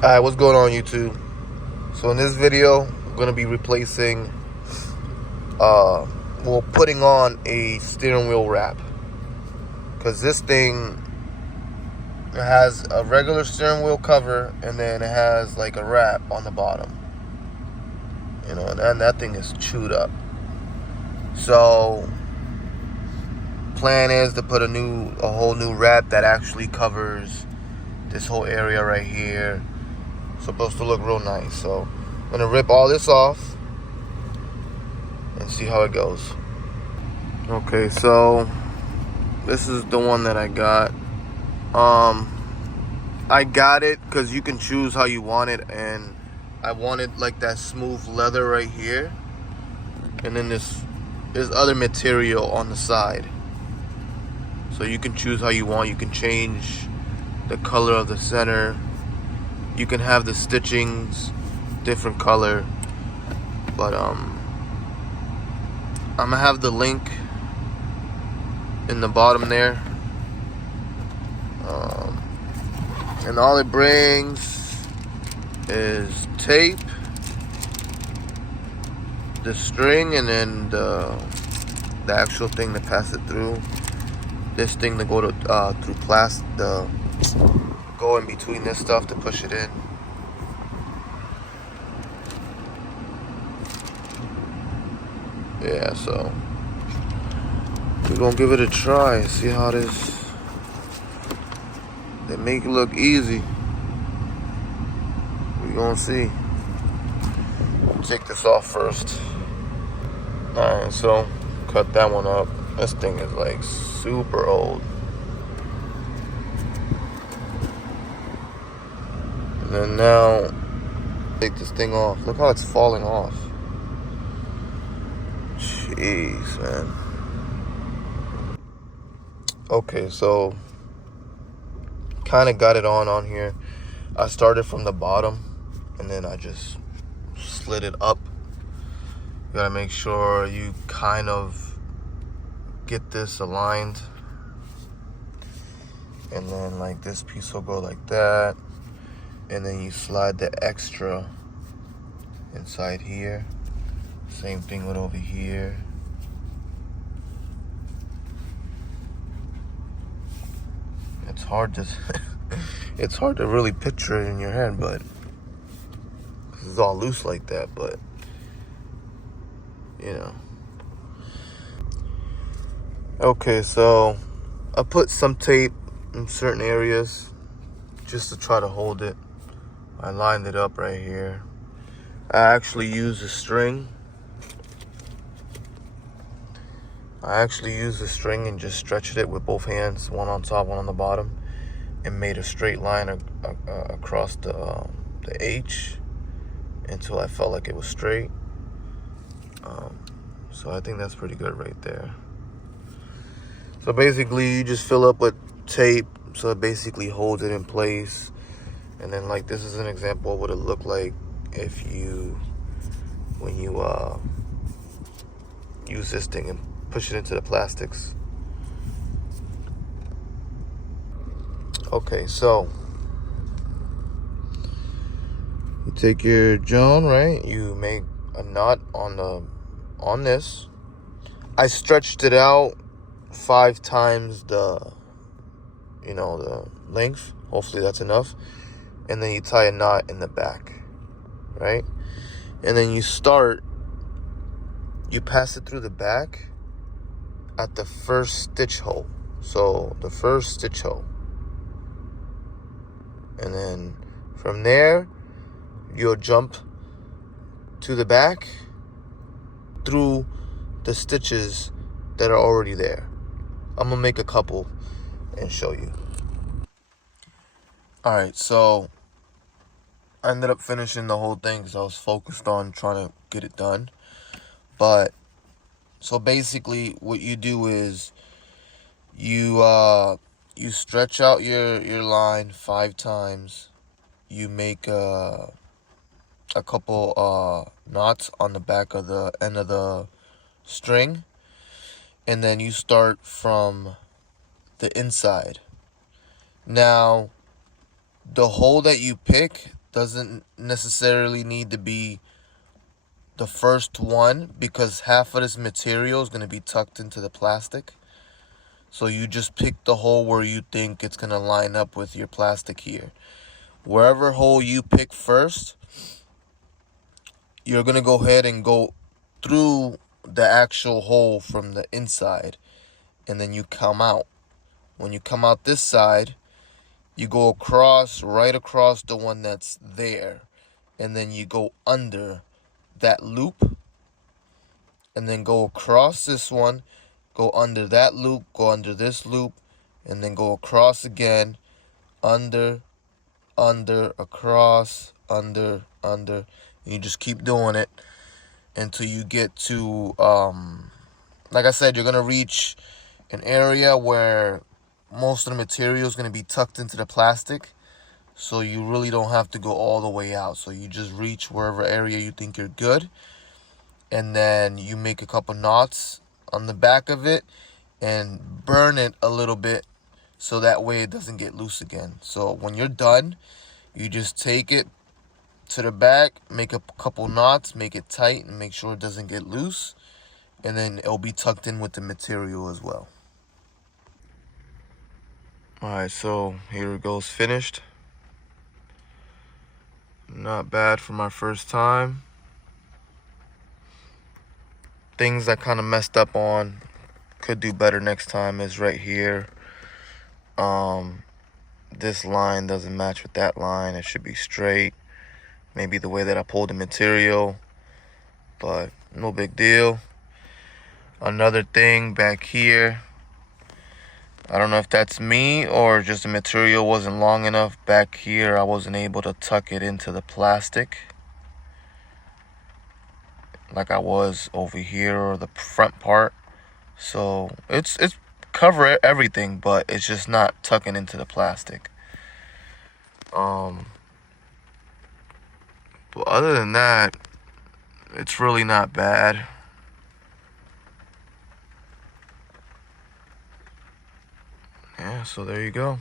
Alright, what's going on YouTube? So in this video, I'm going to be replacing, putting on a steering wheel wrap. Because this thing has a regular steering wheel cover and then it has like a wrap on the bottom. You know, and that thing is chewed up. So, plan is to put a whole new wrap that actually covers this whole area right here. Supposed to look real nice. So I'm gonna rip all this off and see how it goes. Okay, so this is the one that I got. I got it because you can choose how you want it, and I wanted like that smooth leather right here, and then there's other material on the side. So you can choose how you want. You can change the color of the center. You can have the stitchings different color, but I'm gonna have the link in the bottom there, and all it brings is tape, the string, and then the actual thing to pass it through. This thing to go to through plastic, go in between this stuff to push it in. Yeah, so we're gonna give it a try, see how this. They make it look easy. We're gonna see. Take this off first. Alright, so cut that one up. This thing is like super old. And then now, take this thing off. Look how it's falling off. Jeez, man. Okay, so kind of got it on here. I started from the bottom and then I just slid it up. You gotta make sure you kind of get this aligned, and then like this piece will go like that, and then you slide the extra inside here. Same thing with over here. It's hard to it's hard to really picture it in your head, but it's all loose like that, but you know. Okay, so I put some tape in certain areas just to try to hold it. I lined it up right here. I actually used a string. And just stretched it with both hands, one on top, one on the bottom, and made a straight line across the H until I felt like it was straight. So I think that's pretty good right there. So basically, you just fill up with tape, so it basically holds it in place. And then, like, this is an example of what it looked like when you use this thing and push it into the plastics. Okay, so you take your John, right? You make a knot on this. I stretched it out 5 times the length. Hopefully that's enough. And then you tie a knot in the back, right? And then you pass it through the back at the first stitch hole. So the first stitch hole. And then from there, you'll jump to the back through the stitches that are already there. I'm gonna make a couple and show you. Alright, so I ended up finishing the whole thing because I was focused on trying to get it done. But so basically what you do is you stretch out your line 5 times. You make a couple knots on the back of the end of the string, and then you start from the inside. Now, the hole that you pick, doesn't necessarily need to be the first one, because half of this material is going to be tucked into the plastic. So you just pick the hole where you think it's going to line up with your plastic here. Wherever hole you pick first, you're going to go ahead and go through the actual hole from the inside, and then you come out. When you come out this side, you go across, right across the one that's there, and then you go under that loop, and then go across this one, go under that loop, go under this loop, and then go across again, under, across, under. And you just keep doing it until you get to, like I said, you're going to reach an area where most of the material is going to be tucked into the plastic. So you really don't have to go all the way out. So you just reach wherever area you think you're good. And then you make a couple knots on the back of it and burn it a little bit so that way it doesn't get loose again. So when you're done, you just take it to the back, make a couple knots, make it tight, and make sure it doesn't get loose. And then it'll be tucked in with the material as well. Alright, so here it goes, finished. Not bad for my first time. Things I kind of messed up on, could do better next time, is right here. This line doesn't match with that line. It should be straight. Maybe the way that I pulled the material, but no big deal. Another thing back here, I don't know if that's me or just the material wasn't long enough. Back here, I wasn't able to tuck it into the plastic like I was over here, or the front part. So it's cover everything, but it's just not tucking into the plastic. But other than that, it's really not bad. Yeah, so there you go.